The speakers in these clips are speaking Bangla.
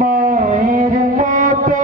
মায়ের মতো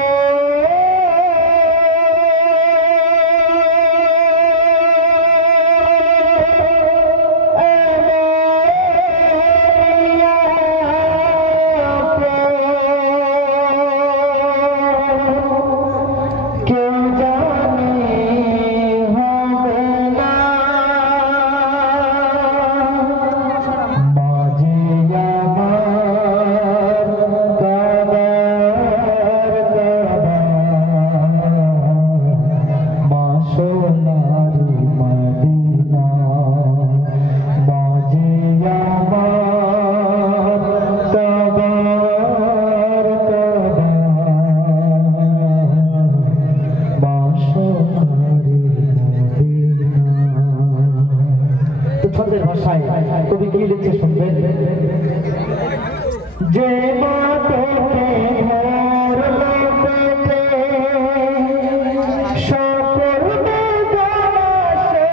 ছন্দের ভাষায় কবি কি লিখছে শুনবেন। যে মা তোকে ধরলো পেটে সকল বেদনাসে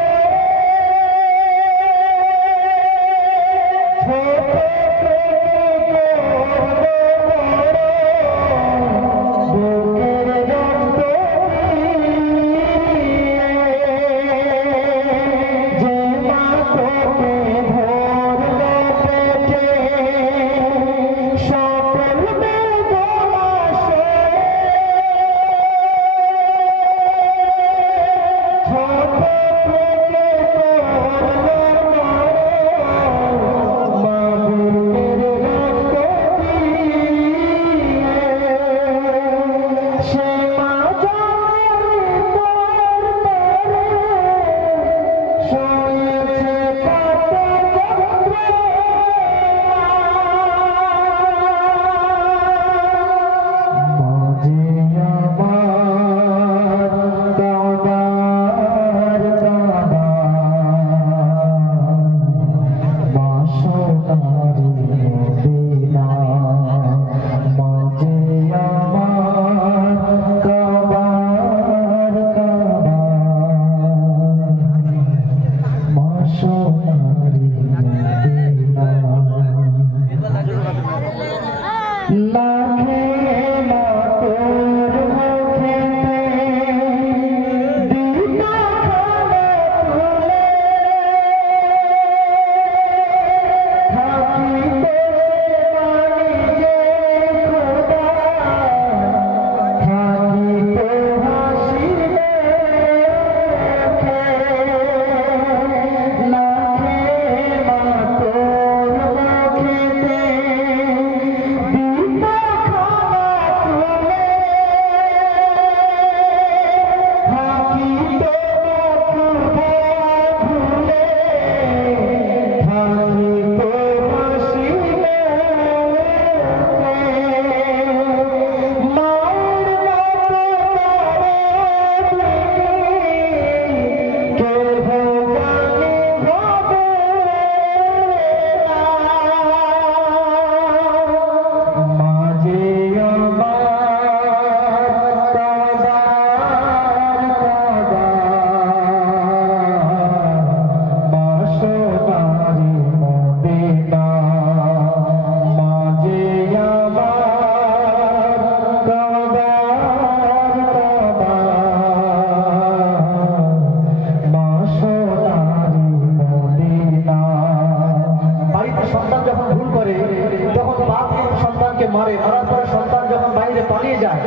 ছোট মারে, মারার পরে সন্তান যখন বাইরে পালিয়ে যায়,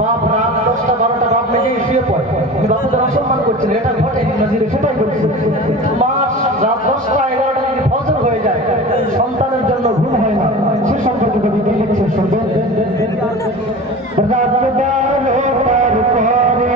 বাপ রাত 10টা 12টা বাপ মেজে শুয়ে পড়ে, বাপুদের অসম্মান করছিল, এটা ঘটে নজিরে, সেটাই বলছে। মাস রাত 10টা 11টা যদি ফজর হয়ে যায়, সন্তানের জন্য ঘুম হয় না, সে সম্পর্কে কবি কি লিখছে শুনবেন। রাত 12টার পরে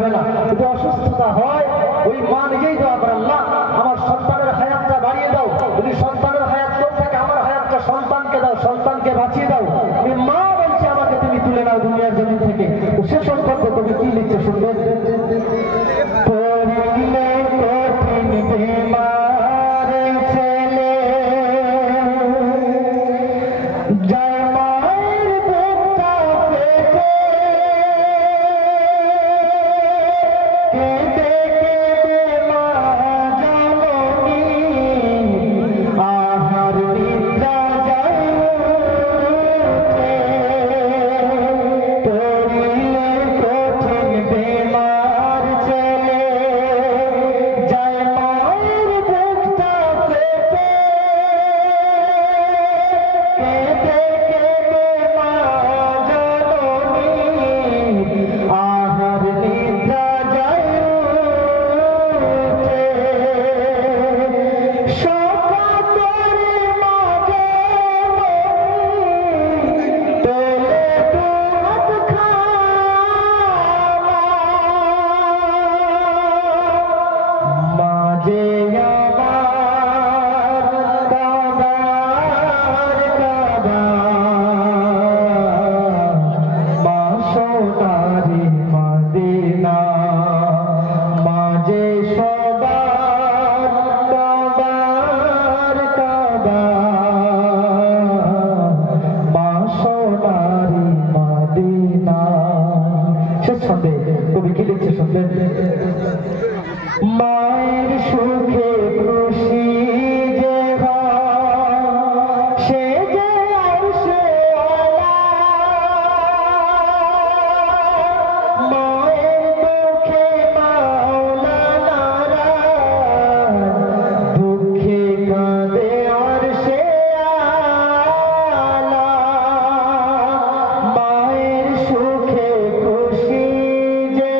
যাবে না। যদি অসুস্থতা হয় ওই মা নিজেই দোয়া করে, আল্লাহ আমার সন্তানের হায়াতটা বাড়িয়ে দাও, যদি সন্তানের হায়াত কম থাকে আমার হায়াতটা সন্তানকে দাও, সন্তানকে বাঁচিয়ে দাও। আমি মা বলছি আমাকে তুমি তুলে নাও দুনিয়ার জমিন থেকে। সে সম্পর্কে তুমি কি লিখছে শুনবেন। কবি কি লিখছে শুনবেন। মায়ের সুখে খুশি যে সে যে আরশে আলা, মায়ের দুঃখে মাওলা নারাজ, দুঃখে কাঁদে আরশে আলা। মায়ের সুখে খুশি যে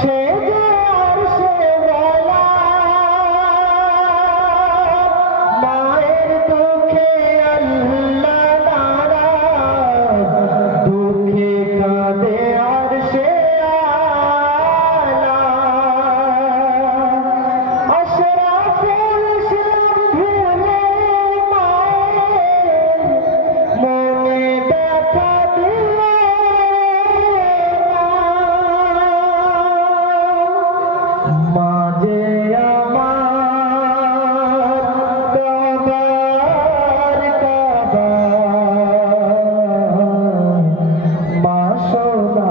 সে যে আরশে ওয়ালা, মায়ের দুঃখে আল্লাহ নারাজ, দুঃখে কাঁদে আরশে আলা। আশরাফুল ইসলাম ভুলে মায়ের মনে ব্যথা দিয়ে মাঝে আমার কাবার কাবা, মা সোনা